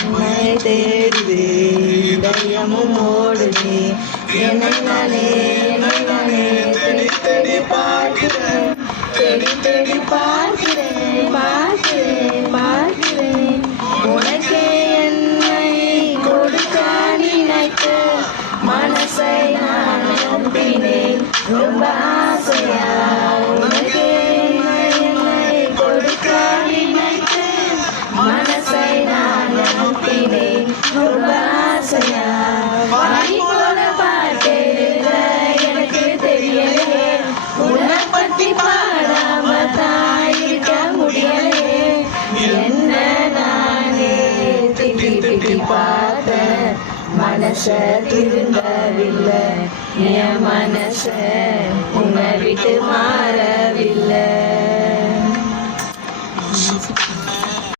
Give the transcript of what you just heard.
உன்னை தேடுதே இதயமும் ஓடுதே என்னை நானே தேடி தேடி பார்க்கிறேன் தேடி தேடி பார்க்கிறேன் பார்க்கிறேன் உனக்கே என்னை கொடுக்க நினைத்து மனசை நான் நம்பினேன் ரொம்ப ஆசையா உனக்கே என்னை கொடுக்க நினைத்து மனசை நான் நம்பினேன் ரொம்ப ஆசையா வாடி போன பாட்டு எனக்கு தெரியலையே உன்னை பத்தி பாடாம தான் இருக்க முடியலையே என்ன நானே திட்டி திட்டி பார்த்தேன் மனச திருந்தவில்லை என் மனச உன்னை விட்டு மாறவில்லை